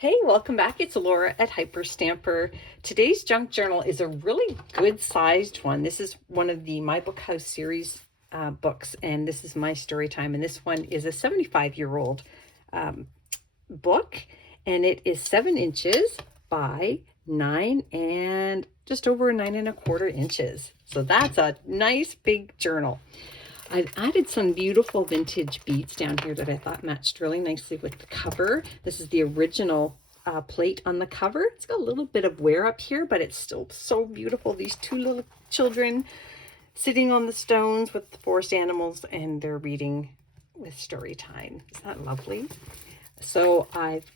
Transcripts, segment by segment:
Hey, welcome back. It's Laura at Hyperstamper. Today's junk journal is a really good sized one. This is one of the My Book House series books, and this is my story time. And this one is a 75-year-old book, and it is 7 inches by 9 and just over 9¼ inches. So that's a nice big journal. I've added some beautiful vintage beads down here that I thought matched really nicely with the cover. This is the original plate on the cover. It's got a little bit of wear up here, but it's still so beautiful. These two little children sitting on the stones with the forest animals, and they're reading with story time. Isn't that lovely? So I've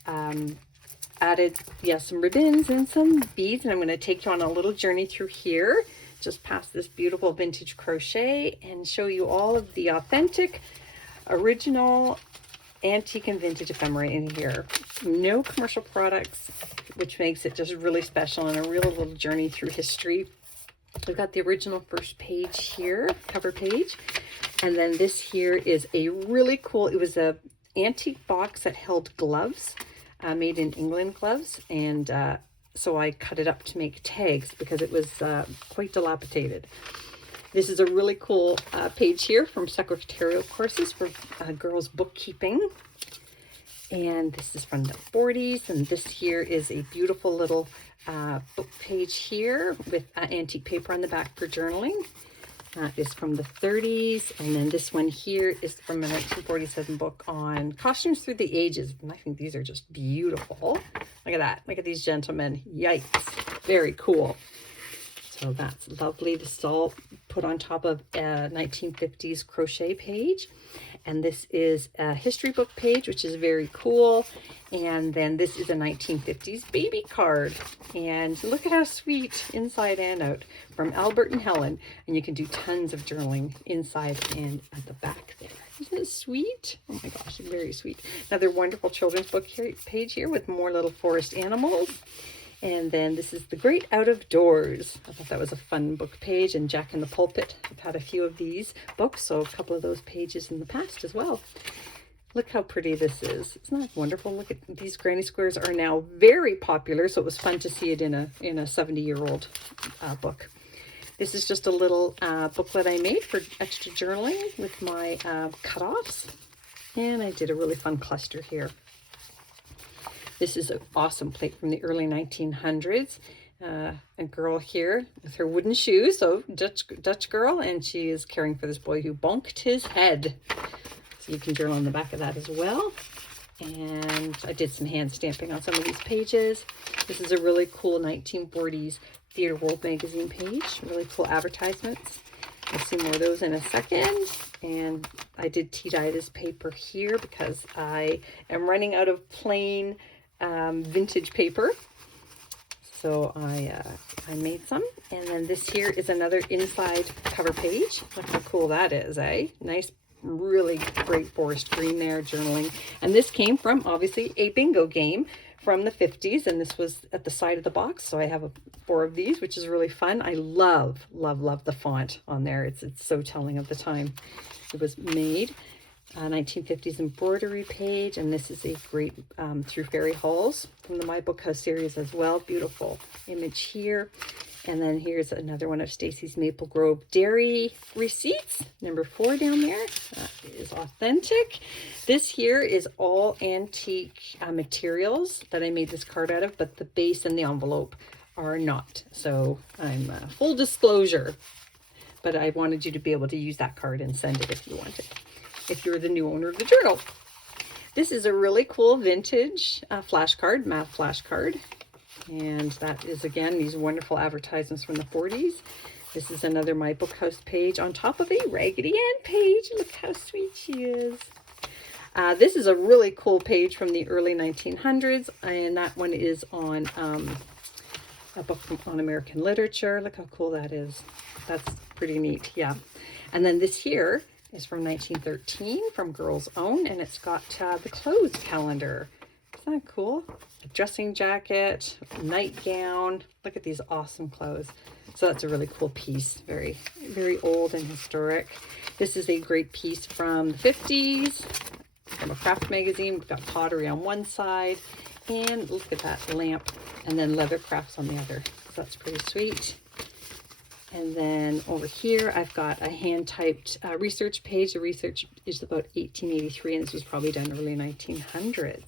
added, some ribbons and some beads, and I'm going to take you on a little journey through here, just past this beautiful vintage crochet, and show you all of the authentic, original, antique and vintage ephemera in here. No commercial products, which makes it just really special and a real little journey through history. We've got the original first page here, cover page, and then this here is a really cool, it was a antique box that held gloves, made in England gloves, and so I cut it up to make tags because it was quite dilapidated. This is a really cool page here from secretarial courses for girls bookkeeping. And this is from the 40s. And this here is a beautiful little book page here with antique paper on the back for journaling. That is from the 30s. And then this one here is from a 1947 book on costumes through the ages. And I think these are just beautiful. Look at that. Look at these gentlemen. Yikes. Very cool. So that's lovely. This is all put on top of a 1950s crochet page. And this is a history book page, which is very cool. And then this is a 1950s baby card. And look at how sweet inside and out from Albert and Helen. And you can do tons of journaling inside and at the back there. Isn't it sweet? Oh my gosh, very sweet. Another wonderful children's book page here with more little forest animals. And then this is The Great Out of Doors. I thought that was a fun book page. And Jack in the Pulpit. I've had a few of these books, so a couple of those pages in the past as well. Look how pretty this is. Isn't that wonderful? Look at these granny squares are now very popular, so it was fun to see it in a 70-year-old book. This is just a little booklet I made for extra journaling with my cutoffs. And I did a really fun cluster here. This is an awesome plate from the early 1900s. A girl here with her wooden shoes, so Dutch girl, and she is caring for this boy who bonked his head. So you can journal on the back of that as well. And I did some hand stamping on some of these pages. This is a really cool 1940s Theatre World magazine page. Really cool advertisements. I'll see more of those in a second. And I did tea-dye this paper here because I am running out of plain vintage paper. So I made some. And then this here is another inside cover page. Look how cool that is, eh? Nice, really great forest green there, journaling. And this came from, obviously, a bingo game from the 50s. And this was at the side of the box. So I have 4 of these, which is really fun. I love, love, love the font on there. It's so telling of the time it was made. 1950s embroidery page, and this is a great Through Fairy Halls from the My Book House series as well. Beautiful image here. And then here's another one of Stacy's Maple Grove Dairy receipts, number 4 down there. That is authentic. This here is all antique materials that I made this card out of, but the base and the envelope are not. So I'm full disclosure, but I wanted you to be able to use that card and send it if you wanted, if you're the new owner of the journal. This is a really cool vintage flashcard, math flashcard. And that is, again, these wonderful advertisements from the 40s. This is another My Book House page on top of a Raggedy Ann page. Look how sweet she is. This is a really cool page from the early 1900s. And that one is on a book on American literature. Look how cool that is. That's pretty neat, yeah. And then this here is from 1913 from Girls Own, and it's got the clothes calendar. Isn't that cool? A dressing jacket, nightgown. Look at these awesome clothes. So that's a really cool piece. Very, very old and historic. This is a great piece from the 50s, from a craft magazine. We've got pottery on one side, And look at that lamp, and then leather crafts on the other. So that's pretty sweet. And then over here, I've got a hand-typed research page. The research is about 1883, and this was probably done early 1900s.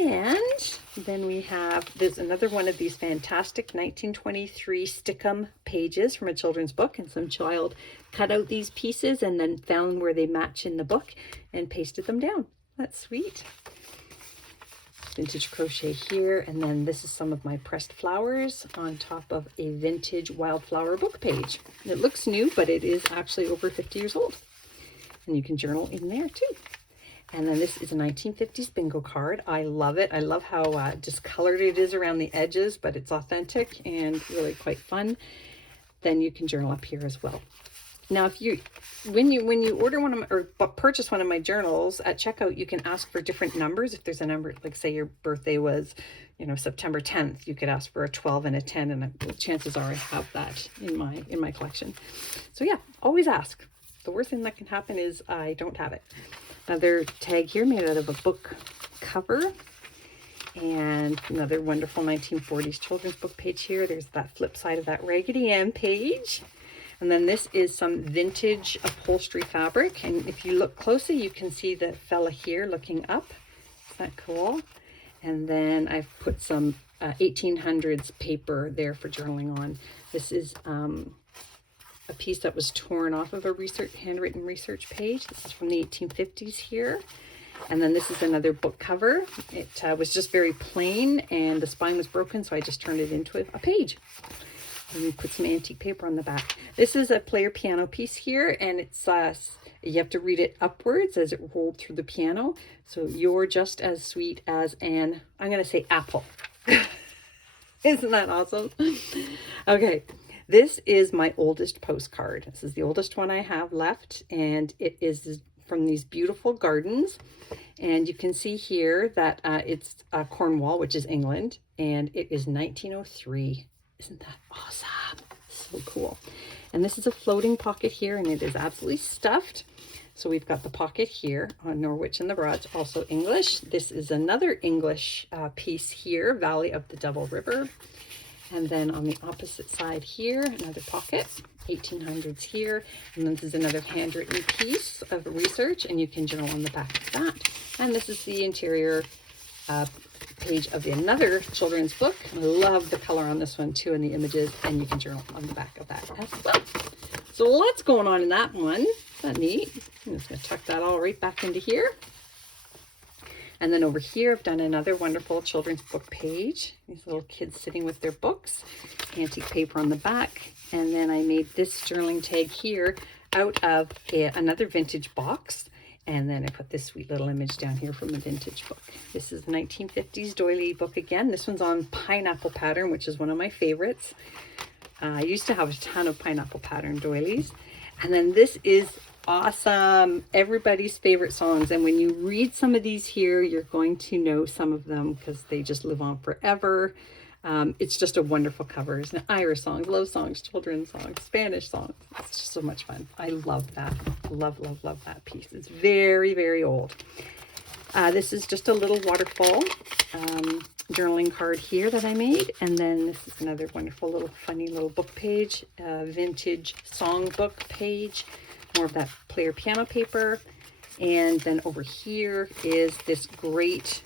And then we have, there's another one of these fantastic 1923 Stickum pages from a children's book, and some child cut out these pieces and then found where they match in the book and pasted them down. That's sweet. Vintage crochet here, and then this is some of my pressed flowers on top of a vintage wildflower book page. It looks new, but it is actually over 50 years old, and you can journal in there too. And then this is a 1950s bingo card. I love it. I love how discolored it is around the edges, but it's authentic and really quite fun. Then you can journal up here as well. Now, when you order one of my, or purchase one of my journals at checkout, you can ask for different numbers. If there's a number, like say your birthday was, September 10th, you could ask for a 12 and a 10, and chances are I have that in my collection. So yeah, always ask. The worst thing that can happen is I don't have it. Another tag here made out of a book cover, and another wonderful 1940s children's book page here. There's that flip side of that Raggedy Ann page. And then this is some vintage upholstery fabric. And if you look closely, you can see the fella here looking up. Isn't that cool? And then I've put some 1800s paper there for journaling on. This is a piece that was torn off of a handwritten research page. This is from the 1850s here. And then this is another book cover. It was just very plain, and the spine was broken, so I just turned it into a page. And we put some antique paper on the back. This is a player piano piece here, and it's you have to read it upwards as it rolled through the piano. So you're just as sweet as an, I'm going to say apple. Isn't that awesome? Okay, this is my oldest postcard. This is the oldest one I have left, and it is from these beautiful gardens. And you can see here that it's Cornwall, which is England, and it is 1903. Isn't that awesome? So cool. And this is a floating pocket here, and it is absolutely stuffed. So we've got the pocket here on Norwich and the Broads, also English. This is another English piece here, Valley of the Devil River. And then on the opposite side here, another pocket, 1800s here. And then this is another handwritten piece of research, and you can journal on the back of that. And this is the interior page of another children's book. I love the color on this one too, and the images, and you can journal on the back of that as well. So lots going on in that one. Isn't that neat? I'm just going to tuck that all right back into here. And then over here, I've done another wonderful children's book page. These little kids sitting with their books, antique paper on the back. And then I made this journaling tag here out of another vintage box. And then I put this sweet little image down here from a vintage book. This is the 1950s doily book again. This one's on pineapple pattern, which is one of my favorites. I used to have a ton of pineapple pattern doilies. And then this is awesome. Everybody's favorite songs. And when you read some of these here, you're going to know some of them because they just live on forever. It's just a wonderful cover. It's Irish songs, love songs, children's songs, Spanish songs. It's just so much fun. I love that. Love, love, love that piece. It's very, very old. This is just a little waterfall journaling card here that I made. And then this is another wonderful little funny little book page, vintage songbook page, more of that player piano paper. And then over here is this great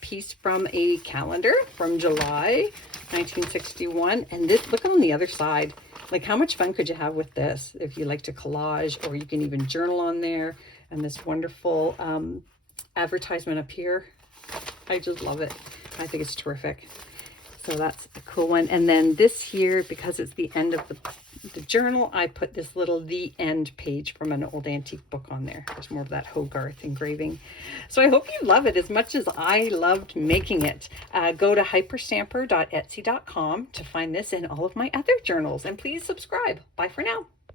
piece from a calendar from July 1961. And this, look on the other side. Like, how much fun could you have with this if you like to collage, or you can even journal on there. And this wonderful advertisement up here. I just love it. I think it's terrific. So that's a cool one. And then this here, because it's the end of the journal, I put this little The End page from an old antique book on there. There's more of that Hogarth engraving. So I hope you love it as much as I loved making it. Go to hyperstamper.etsy.com to find this and all of my other journals. And please subscribe. Bye for now.